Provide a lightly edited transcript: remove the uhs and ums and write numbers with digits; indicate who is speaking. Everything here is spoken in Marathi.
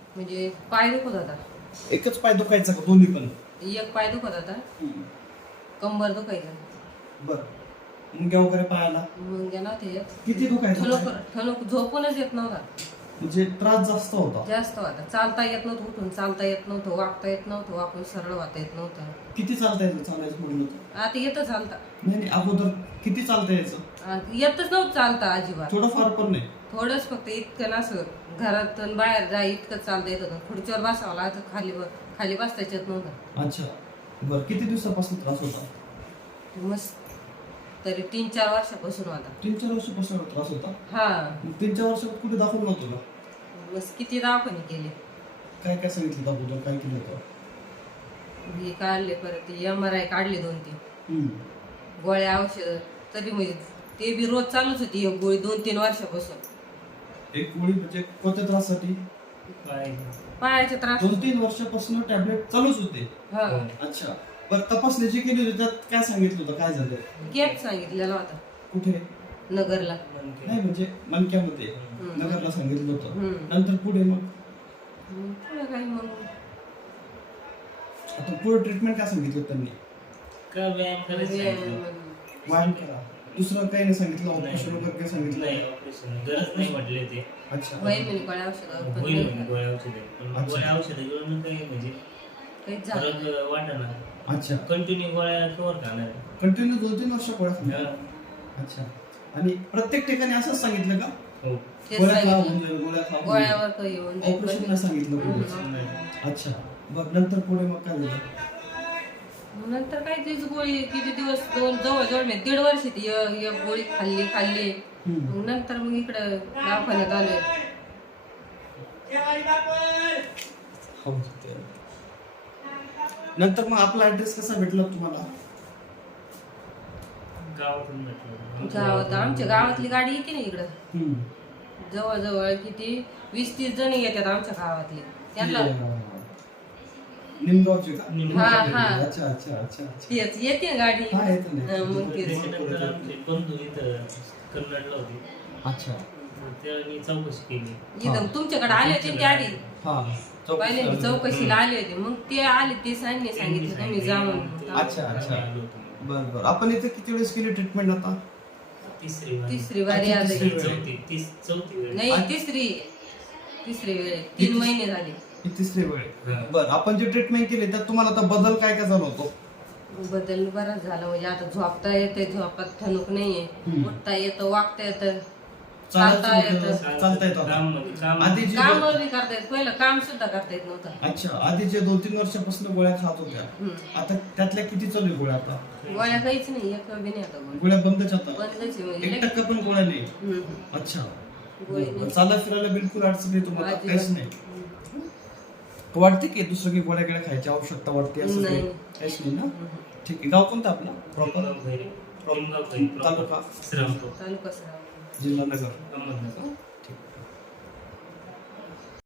Speaker 1: म्हणजे पाय दुखत होता.
Speaker 2: एकच पाय दुखायचा का दोन्ही पण?
Speaker 1: एक पाय दुखत होता, कंबर दुखायचं.
Speaker 2: बर, मुंग्या वगैरे पायाला?
Speaker 1: मुंग्या नव्हते.
Speaker 2: किती दुखायचं?
Speaker 1: ठणक झोपूनच येत नव्हता.
Speaker 2: म्हणजे त्रास जास्त होता?
Speaker 1: जास्त होता. चालता येत नव्हतं, उठून चालता येत नव्हतं, वागता येत नव्हतं, वाकून सरळ वागता येत नव्हतं.
Speaker 2: किती चालता यायचं चालायचं म्हणलं तर?
Speaker 1: आता येतं चालता.
Speaker 2: नाही अगोदर किती चालता यायचं?
Speaker 1: येतच नव्हतं चालता अजिबात.
Speaker 2: थोडंफार पण नाही?
Speaker 1: थोडंच, फक्त इतकं नसं घरातून बाहेर जा इतकं चालता येत होतं. खुर्चीवर बसावं लागतं, खाली बसताच येत नव्हतं.
Speaker 2: अच्छा, बरं. किती दिवसापासून त्रास होता?
Speaker 1: मस्त तरी 3-4 वर्षापासून होता.
Speaker 2: 3-4 वर्षापासून त्रास होता?
Speaker 1: हा.
Speaker 2: 3-4 वर्षात कुठे दाखवलं नव्हतं का?
Speaker 1: बस किती दवाखाने केले.
Speaker 2: काय काय सांगितलं अगोदर, काय केलं होतं?
Speaker 1: हे काढले, परत MRI काढले 2-3 गोळ्या औषध. तरी म्हणजे ते बी रोज चालूच होती एक गोळी 2-3 वर्षापासून.
Speaker 2: एक गोळी म्हणजे कोणत्या त्राससाठी?
Speaker 1: पायाचे त्रास.
Speaker 2: 2-3 वर्षापासून टॅबलेट चालूच होते?
Speaker 1: हा.
Speaker 2: अच्छा, बरं. तपासणी जी केली होती त्यात काय सांगितलं होतं, काय झालं?
Speaker 1: गॅप सांगितलेला होता.
Speaker 2: कुठे?
Speaker 1: नगरला.
Speaker 2: नाही म्हणजे मणक्यामध्ये नगरला सांगितलं होतं. नंतर पुढे मग
Speaker 1: पुढे काही मग
Speaker 2: आता पुढे ट्रीटमेंट काय सांगितलं त्यांनी? व्यायाम करा, दुसरं काही नाही सांगितलं? ऑपरेशन वगैरे काय सांगितलं?
Speaker 3: नाही, ऑपरेशन गरज नाही म्हटले ते.
Speaker 2: अच्छा,
Speaker 1: होईल म्हणे गोळ्या औषध.
Speaker 3: होईल म्हणे गोळ्या औषधे, पण गोळ्या औषधे घेऊन काही म्हणजे
Speaker 1: काहीच झालं.
Speaker 3: फरक वाटेना.
Speaker 2: अच्छा.
Speaker 3: कंटिन्यू गोळ्या कवर खाणार.
Speaker 2: कंटिन्यू 2-3 वर्ष गोळ्या खाल्ल्या? अच्छा. आणि प्रत्येक ठिकाणी असंच सांगितलं का?
Speaker 3: हो.
Speaker 2: गोळ्या खा म्हणजे गोळ्या खा,
Speaker 1: गोळ्यावर काही येऊन
Speaker 2: ऑपरेशन नाही सांगितलं पुढे? अच्छा, बरं. नंतर पुढे मग काय झालं?
Speaker 1: नंतर काय तीच गोळी किती दिवस, जवळ मी 1.5 वर्ष ती एक गोळी खाल्ली. मग नंतर मग इकडं दवाखान्यात आलोय.
Speaker 2: नंतर मग आपला ऍड्रेस कसा भेटला तुम्हाला?
Speaker 3: गावातून भेटलं.
Speaker 1: गावात आमच्या गावातली गाडी येते ना इकडं. जवळ किती 20-30 जण येतात आमच्या गावातले. त्यांना
Speaker 2: निमगावचे का?
Speaker 1: हा.
Speaker 2: अच्छा अच्छा अच्छा अच्छा.
Speaker 1: तेच येते गाडी.
Speaker 2: हा, येते ना.
Speaker 1: मग तेच.
Speaker 3: त्याच्यानंतर आमचे बंधू इथं कन्नडला होते.
Speaker 2: अच्छा.
Speaker 3: त्यांनी चौकशी केली.
Speaker 1: इथं तुमच्याकडे आले होते त्या आधी.
Speaker 2: हा,
Speaker 1: पहिले चौकशीला आले होते. मग ते आले, ते सांगितलं तुम्ही जा म्हणून.
Speaker 2: अच्छा अच्छा. बरं. आपण इथे किती वेळेस केली ट्रीटमेंट आता?
Speaker 1: तिसरी वारी आता.
Speaker 3: चौथी
Speaker 1: नाही, तिसरी वेळ. 3 महिने झाले.
Speaker 2: ही तिसरी वेळ. बरं. आपण जे ट्रीटमेंट केली त्यात तुम्हाला आता बदल काय काय झाला होतो?
Speaker 1: बदल बराच झाला. म्हणजे आता झोपता येते, झोपात ठणूक नाहीये, उठता येतं, वागता येतं, चालता येतं.
Speaker 2: चालता येतं. आधी जे
Speaker 1: काम बी करता येत. पहिलं काम सुद्धा करता येत नव्हतं.
Speaker 2: अच्छा, आधी जे 2-3 वर्षापासून गोळ्या खात होत्या, आता त्यातल्या किती चालू आहे गोळ्या? आता
Speaker 1: गोळ्या काहीच नाही, एक बी नाही आता
Speaker 2: गोळ्या बंदच आता?
Speaker 1: बंदच आहे म्हणजे.
Speaker 2: 1% पण गोळ्या नाही? अच्छा. चाला फिरायला बिलकुल अडचण नाही तुम्हाला? काहीच नाही? वाटते की दुसरं की गोळ्या खायची आवश्यकता वाटते असं काही? काहीच नाही ना? ठीक आहे. गाव कोणतं आपलं प्रॉपर?
Speaker 3: तालुका
Speaker 2: तालुका
Speaker 1: तालुका
Speaker 2: जिल्हा नगर.